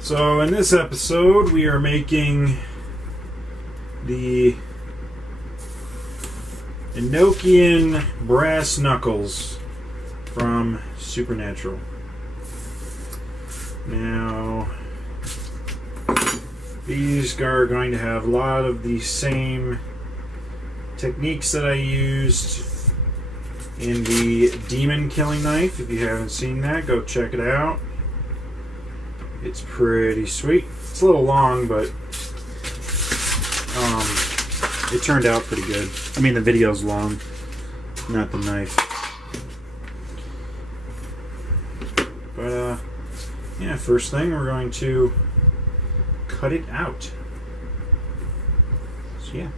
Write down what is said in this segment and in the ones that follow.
So in this episode we are making the Enokian Brass Knuckles from Supernatural. Now these are going to have a lot of the same techniques that I used in the demon killing knife. If you haven't seen that, go check it out. It's pretty sweet. It's a little long, but it turned out pretty good. I mean, the video's long, not the knife. But yeah, first thing, we're going to cut it out. So yeah.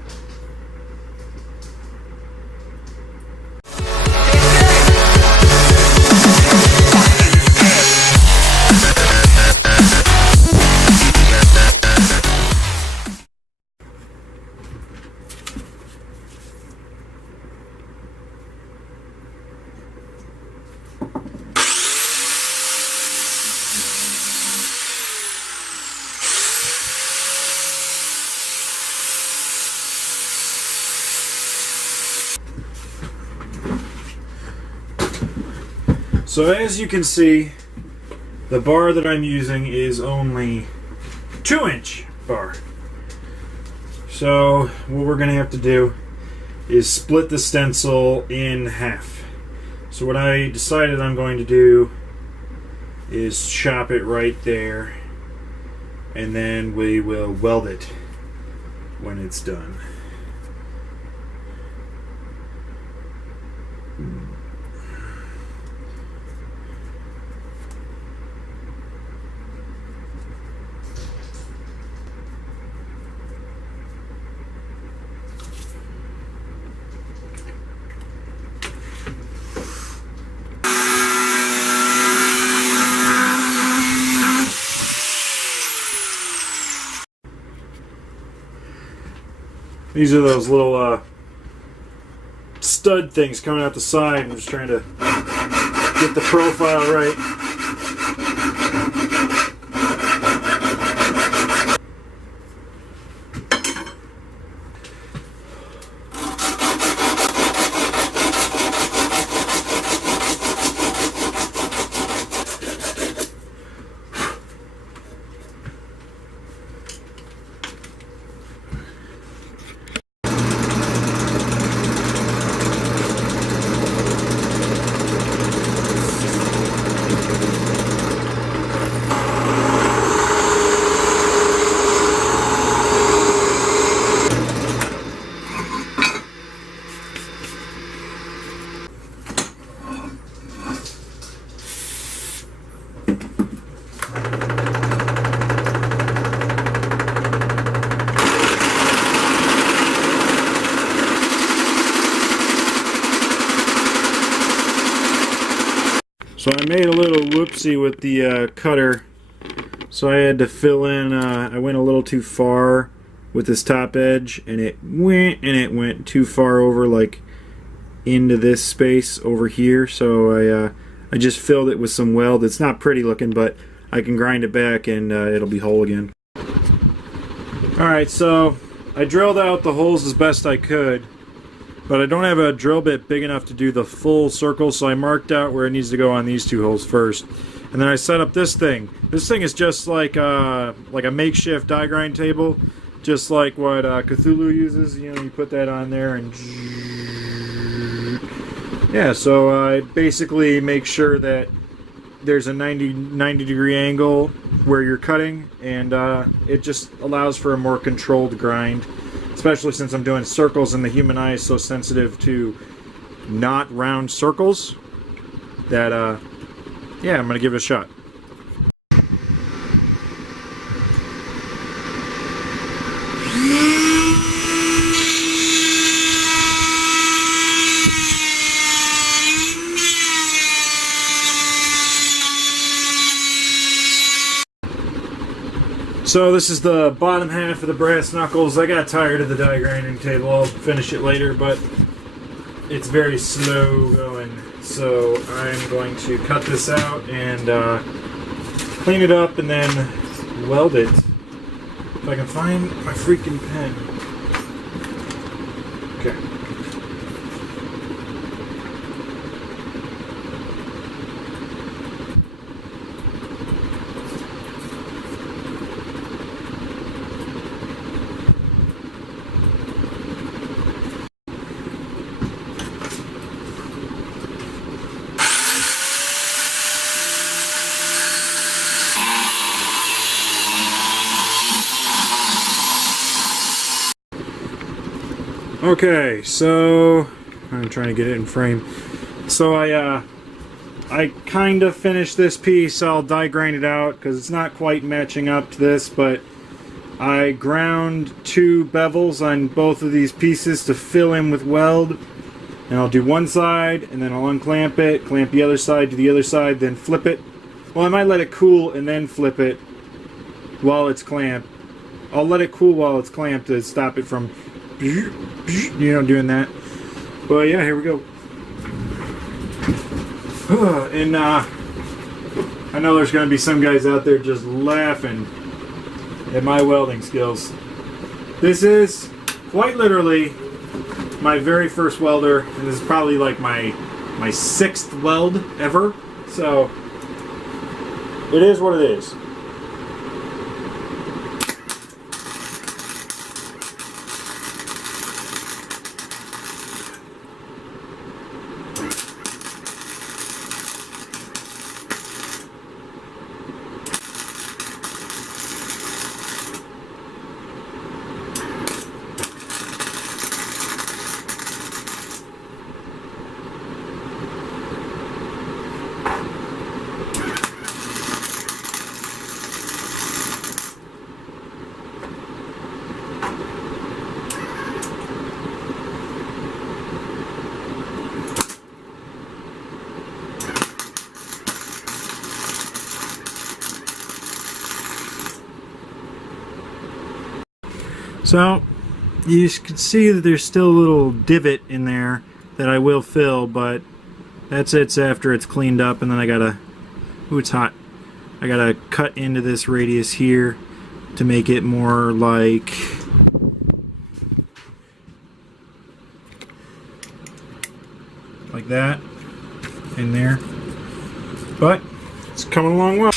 So as you can see, the bar that I'm using is only 2-inch bar. So what we're going to have to do is split the stencil in half. So what I decided I'm going to do is chop it right there, and then we will weld it when it's done. These are those little stud things coming out the side. I'm just trying to get the profile right. So I made a little whoopsie with the cutter, so I had to fill in, I went a little too far with this top edge, and it went too far over, like into this space over here, so I just filled it with some weld. It's not pretty looking, but I can grind it back and it'll be whole again. Alright, so I drilled out the holes as best I could, but I don't have a drill bit big enough to do the full circle, so I marked out where it needs to go on these two holes first. And then I set up this thing. This thing is just like a makeshift die grind table, just like what Cthulhu uses. You know, you put that on there and yeah. So I basically make sure that there's a 90 degree angle where you're cutting, and it just allows for a more controlled grind. Especially since I'm doing circles and the human eye is so sensitive to not round circles that, yeah, I'm going to give it a shot. So this is the bottom half of the brass knuckles. I got tired of the die grinding table. I'll finish it later, but it's very slow going. So I'm going to cut this out and clean it up and then weld it. If I can find my freaking pen. Okay. Okay, so I'm trying to get it in frame. So I kind of finished this piece. I'll die grind it out because it's not quite matching up to this, but I ground 2 bevels on both of these pieces to fill in with weld. And I'll do one side, and then I'll unclamp it, clamp the other side to the other side, then flip it. Well, I might let it cool and then flip it while it's clamped. I'll let it cool while it's clamped to stop it from, you know, doing that. But yeah, here we go. And I know there's going to be some guys out there just laughing at my welding skills. This is quite literally my very first welder, and this is probably like my 6th weld ever. So it is what it is. So you can see that there's still a little divot in there that I will fill, but that's it after it's cleaned up. And then I gotta, ooh, it's hot. I gotta cut into this radius here to make it more like that in there. But it's coming along well.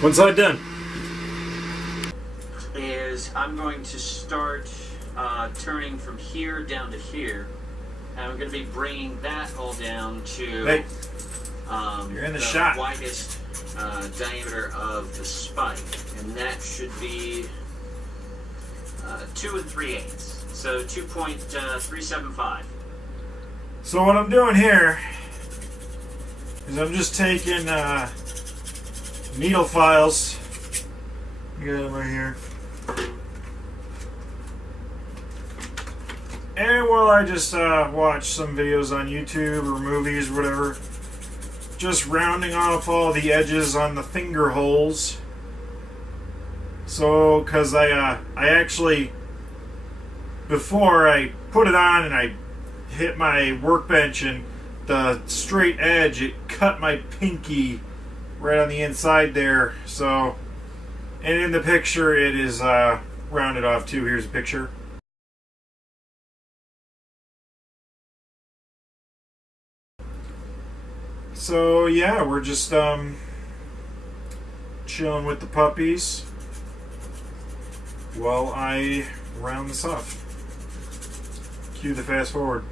One side done. I'm going to start turning from here down to here, and I'm going to be bringing that all down to Hey, you're in the shot. Widest diameter of the spike, and that should be 2 3/8, so 2.375. So what I'm doing here is I'm just taking needle files. You got them right here. And while I just watch some videos on YouTube or movies or whatever, just rounding off all the edges on the finger holes. So, because I actually, before I put it on and I hit my workbench and the straight edge, it cut my pinky right on the inside there. So, and in the picture it is rounded off too. Here's a picture. So yeah, we're just chilling with the puppies while I round this off. Cue the fast forward.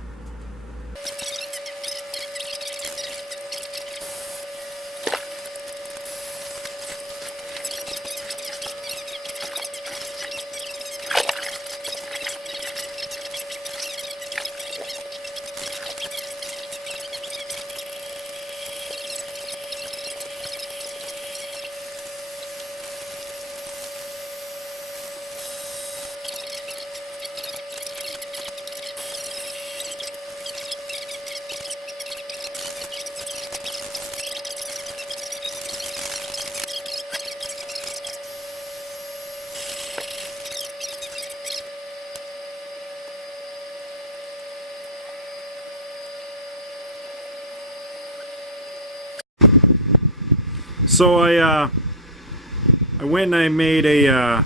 So I went and I made a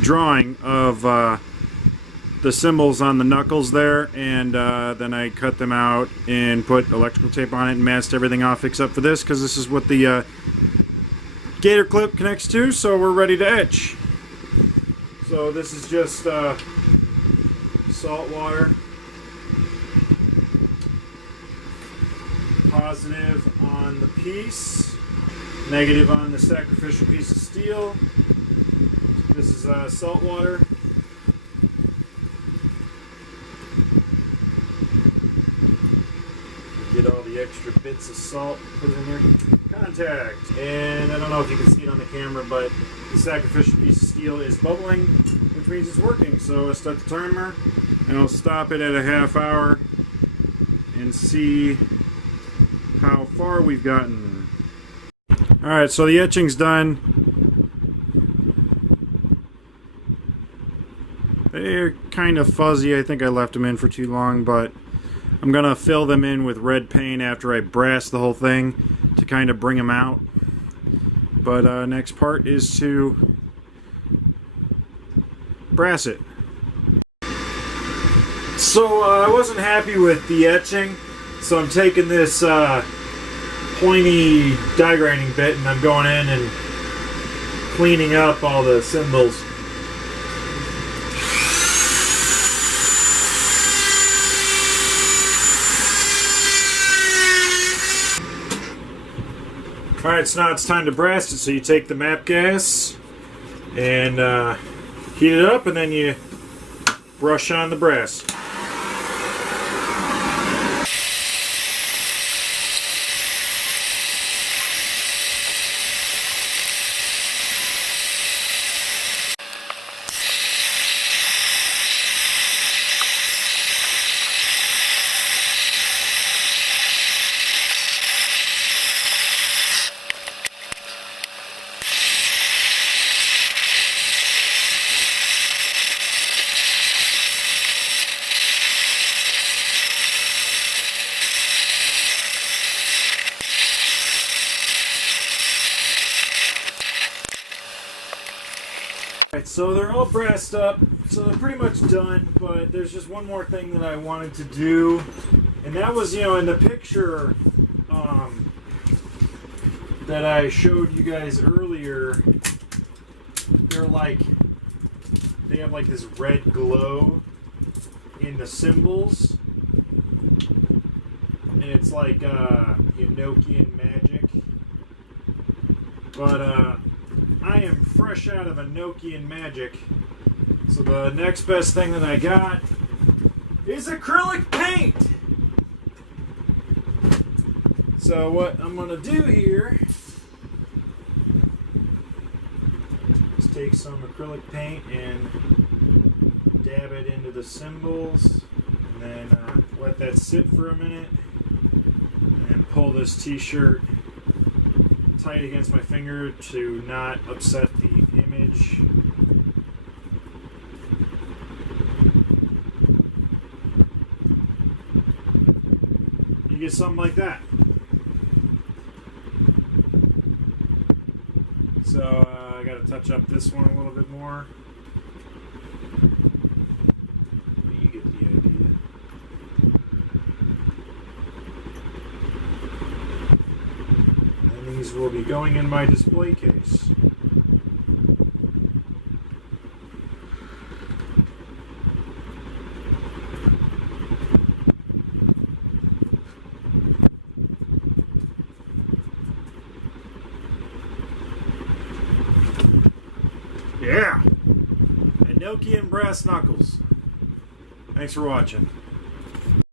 drawing of the cymbals on the knuckles there, and then I cut them out and put electrical tape on it and masked everything off except for this, because this is what the gator clip connects to, so we're ready to etch. So this is just salt water. Positive on the piece, negative on the sacrificial piece of steel. This is salt water. Get all the extra bits of salt, put it in there. Contact. And I don't know if you can see it on the camera, but the sacrificial piece of steel is bubbling, which means it's working. So I start the timer, and I'll stop it at a half hour and see how far we've gotten. Alright, so the etching's done. They're kind of fuzzy. I think I left them in for too long, but I'm gonna fill them in with red paint after I brass the whole thing to kind of bring them out. But next part is to brass it. So I wasn't happy with the etching, so I'm taking this pointy die grinding bit and I'm going in and cleaning up all the cymbals. Alright, so now it's time to brass it. So you take the map gas and heat it up, and then you brush on the brass. Alright, so they're all brassed up, so they're pretty much done, but there's just one more thing that I wanted to do, and that was, you know, in the picture that I showed you guys earlier, they have like this red glow in the cymbals, and it's like Enokian magic, but I am fresh out of Enokian magic, so the next best thing that I got is acrylic paint. So what I'm gonna do here is take some acrylic paint and dab it into the cymbals, and then let that sit for a minute, and then pull this t-shirt tight against my finger to not upset the image. You get something like that. So I got to touch up this one a little bit more. You get the idea. And these will be going in my display case. Yeah! Enokian Brass Knuckles. Thanks for watching.